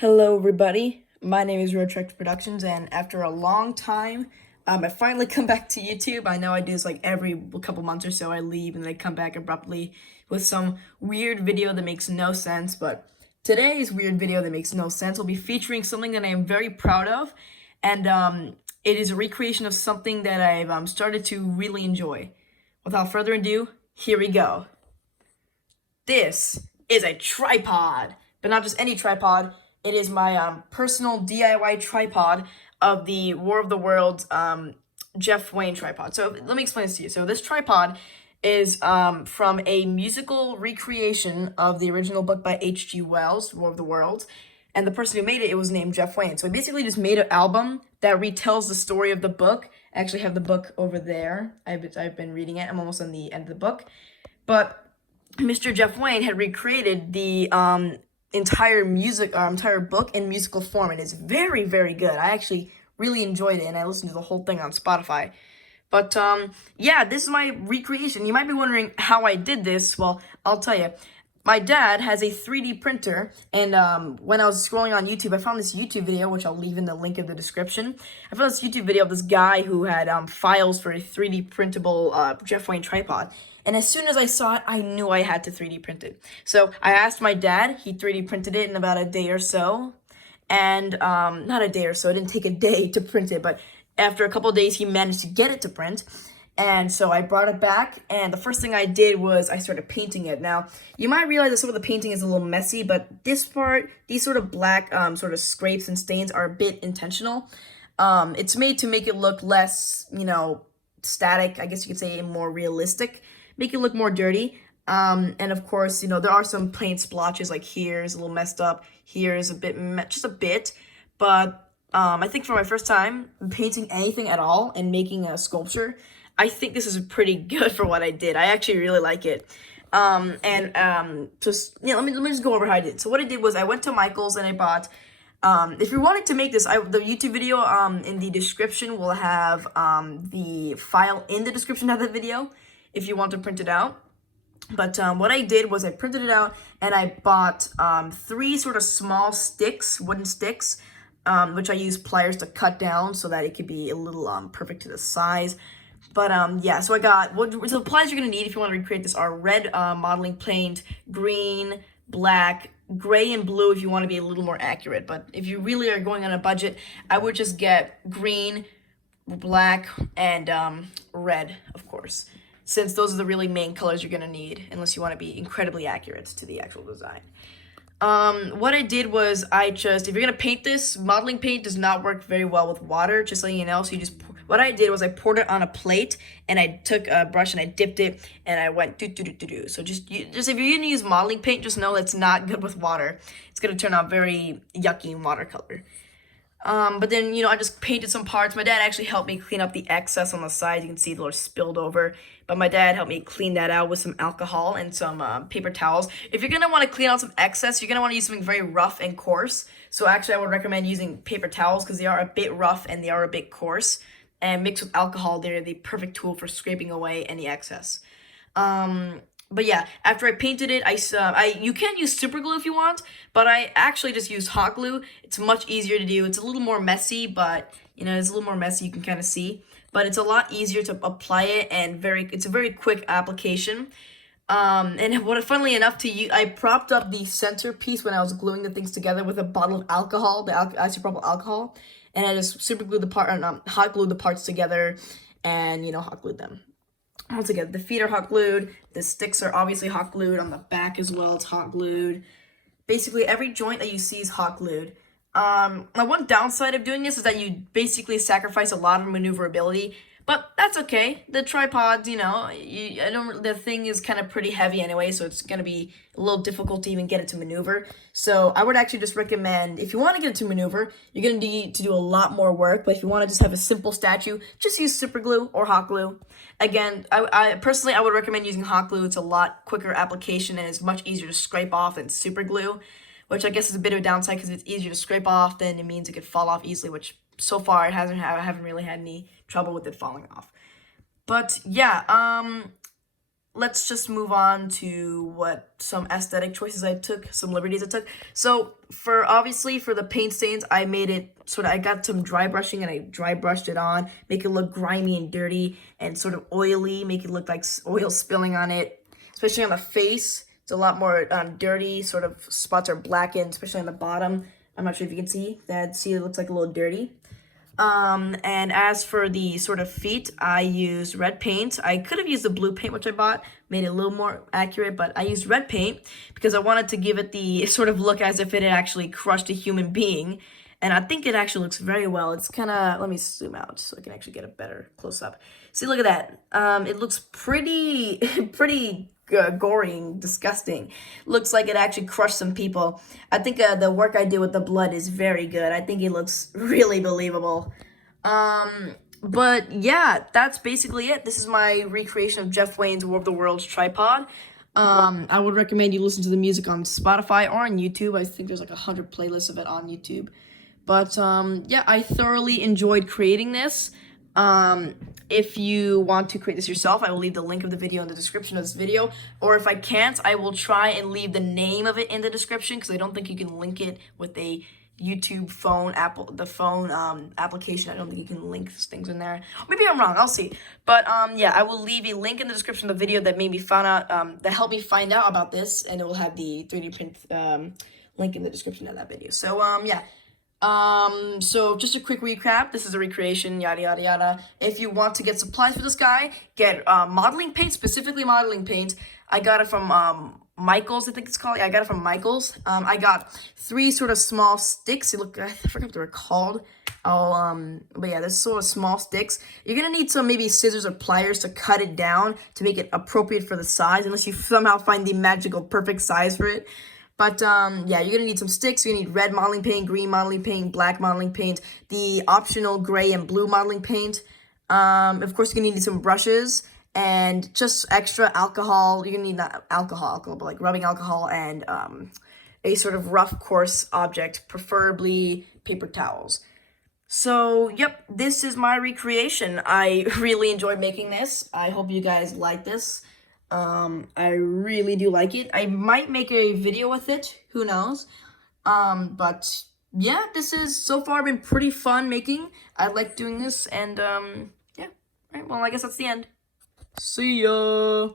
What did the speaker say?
Hello, everybody. My name is Road Trek Productions, and after a long time, I finally come back to YouTube. I know I do this like every couple months or so. I leave and then I come back abruptly with some weird video that makes no sense. But today's weird video that makes no sense will be featuring something that I am very proud of, and it is a recreation of something that I've started to really enjoy. Without further ado, here we go. This is a tripod, but not just any tripod. It is my personal DIY tripod of the War of the Worlds Jeff Wayne tripod. So let me explain this to you. So this tripod is from a musical recreation of the original book by H.G. Wells, War of the Worlds. And the person who made it, it was named Jeff Wayne. So he basically just made an album that retells the story of the book. I actually have the book over there. I've been reading it. I'm almost on the end of the book. But Mr. Jeff Wayne had recreated the entire book in musical form. It is very, very good. I actually really enjoyed it, and I listened to the whole thing on Spotify. But yeah, this is my recreation. You might be wondering how I did this. Well, I'll tell you. My dad has a 3D printer, and when I was scrolling on YouTube, I found this YouTube video, which I'll leave in the link in the description. I found this YouTube video of this guy who had files for a 3D printable Jeff Wayne tripod. And as soon as I saw it, I knew I had to 3D print it. So I asked my dad. He 3D printed it in about a day or so. And not a day or so, it didn't take a day to print it, but after a couple of days, he managed to get it to print. And so I brought it back, and the first thing I did was I started painting it. Now, you might realize that some of the painting is a little messy, but this part, these sort of black sort of scrapes and stains are a bit intentional. It's made to make it look less, static, I guess you could say more realistic, make it look more dirty. And of course, there are some paint splotches, like here is a little messed up, here is a bit, just a bit, but I think for my first time painting anything at all and making a sculpture, I think this is pretty good for what I did. I actually really like it. Just let me just go over how I did. So what I did was I went to Michael's and I bought. If you're wanting to make this, the YouTube video in the description will have the file in the description of the video if you want to print it out. But what I did was I printed it out and I bought 3 sort of small sticks, wooden sticks, which I use pliers to cut down so that it could be a little perfect to the size. But yeah, so I got, so the supplies you're going to need if you want to recreate this are red modeling paint, green, black, gray, and blue if you want to be a little more accurate. But if you really are going on a budget, I would just get green, black, and red, of course, since those are the really main colors you're going to need, unless you want to be incredibly accurate to the actual design. What I did was if you're going to paint this, modeling paint does not work very well with water, just letting you know, so what I did was I poured it on a plate, and I took a brush and I dipped it, and I went do. So just if you're going to use modeling paint, just know it's not good with water. It's going to turn out very yucky in watercolor. But then, I just painted some parts. My dad actually helped me clean up the excess on the sides. You can see a little spilled over. But my dad helped me clean that out with some alcohol and some paper towels. If you're going to want to clean out some excess, you're going to want to use something very rough and coarse. So actually, I would recommend using paper towels because they are a bit rough and they are a bit coarse. And mixed with alcohol, they're the perfect tool for scraping away any excess. But yeah, after I painted it, you can use super glue if you want, but I actually just used hot glue. It's much easier to do. It's a little more messy, but it's a little more messy. You can kind of see, but it's a lot easier to apply it, and it's a very quick application. And funnily enough, I propped up the centerpiece when I was gluing the things together with a bottle of alcohol, the isopropyl alcohol, and I just super glued hot glued the parts together, and hot glued them all together. The feet are hot glued. The sticks are obviously hot glued. On the back as well, it's hot glued. Basically, every joint that you see is hot glued. Now, one downside of doing this is that you basically sacrifice a lot of maneuverability, but that's okay. The tripod, the thing is kind of pretty heavy anyway, so it's going to be a little difficult to even get it to maneuver. So I would actually just recommend, if you want to get it to maneuver, you're going to need to do a lot more work, but if you want to just have a simple statue, just use super glue or hot glue. Again, I personally, I would recommend using hot glue. It's a lot quicker application and it's much easier to scrape off than super glue, which I guess is a bit of a downside because it's easier to scrape off, then it means it could fall off easily, which so far I haven't really had any trouble with it falling off. But yeah, let's just move on to what some aesthetic choices I took, some liberties I took. So obviously for the paint stains, I made it I got some dry brushing and I dry brushed it on, make it look grimy and dirty and sort of oily, make it look like oil spilling on it, especially on the face. It's a lot more dirty, sort of spots are blackened, especially on the bottom. I'm not sure if you can see that. See, it looks like a little dirty. And as for the sort of feet, I used red paint. I could have used the blue paint, which I bought, made it a little more accurate, but I used red paint because I wanted to give it the sort of look as if it had actually crushed a human being. And I think it actually looks very well. It's kind of, let me zoom out so I can actually get a better close-up. See, look at that. It looks pretty, pretty gory and disgusting. Looks like it actually crushed some people. I think the work I did with the blood is very good. I think it looks really believable. But yeah, that's basically it. This is my recreation of Jeff Wayne's War of the Worlds tripod. I would recommend you listen to the music on Spotify or on YouTube. I think there's like 100 playlists of it on YouTube. But yeah, I thoroughly enjoyed creating this. If you want to create this yourself, I will leave the link of the video in the description of this video. Or if I can't, I will try and leave the name of it in the description because I don't think you can link it with a YouTube phone application. I don't think you can link things in there. Maybe I'm wrong. I'll see. But yeah, I will leave a link in the description of the video that made me find out that helped me find out about this, and it will have the 3D print link in the description of that video. So yeah. So just a quick recap. This is a recreation, yada yada yada. If you want to get supplies for this guy, get modeling paint, specifically modeling paint. I got it from Michaels, I think it's called. Yeah, I got it from Michaels. I got 3 sort of small sticks. Look, I forgot what they were called. But yeah, there's sort of small sticks. You're gonna need some maybe scissors or pliers to cut it down to make it appropriate for the size, unless you somehow find the magical perfect size for it. But yeah, you're gonna need some sticks. You're gonna need red modeling paint, green modeling paint, black modeling paint, the optional gray and blue modeling paint. Of course, you're gonna need some brushes and just extra alcohol. You're gonna need not alcohol, but like rubbing alcohol and a sort of rough, coarse object, preferably paper towels. So, yep, this is my recreation. I really enjoyed making this. I hope you guys like this. I really do like it. I might make a video with it, who knows. But yeah, this is so far been pretty fun making. I like doing this, and yeah. All right, well, I guess that's the end. See ya.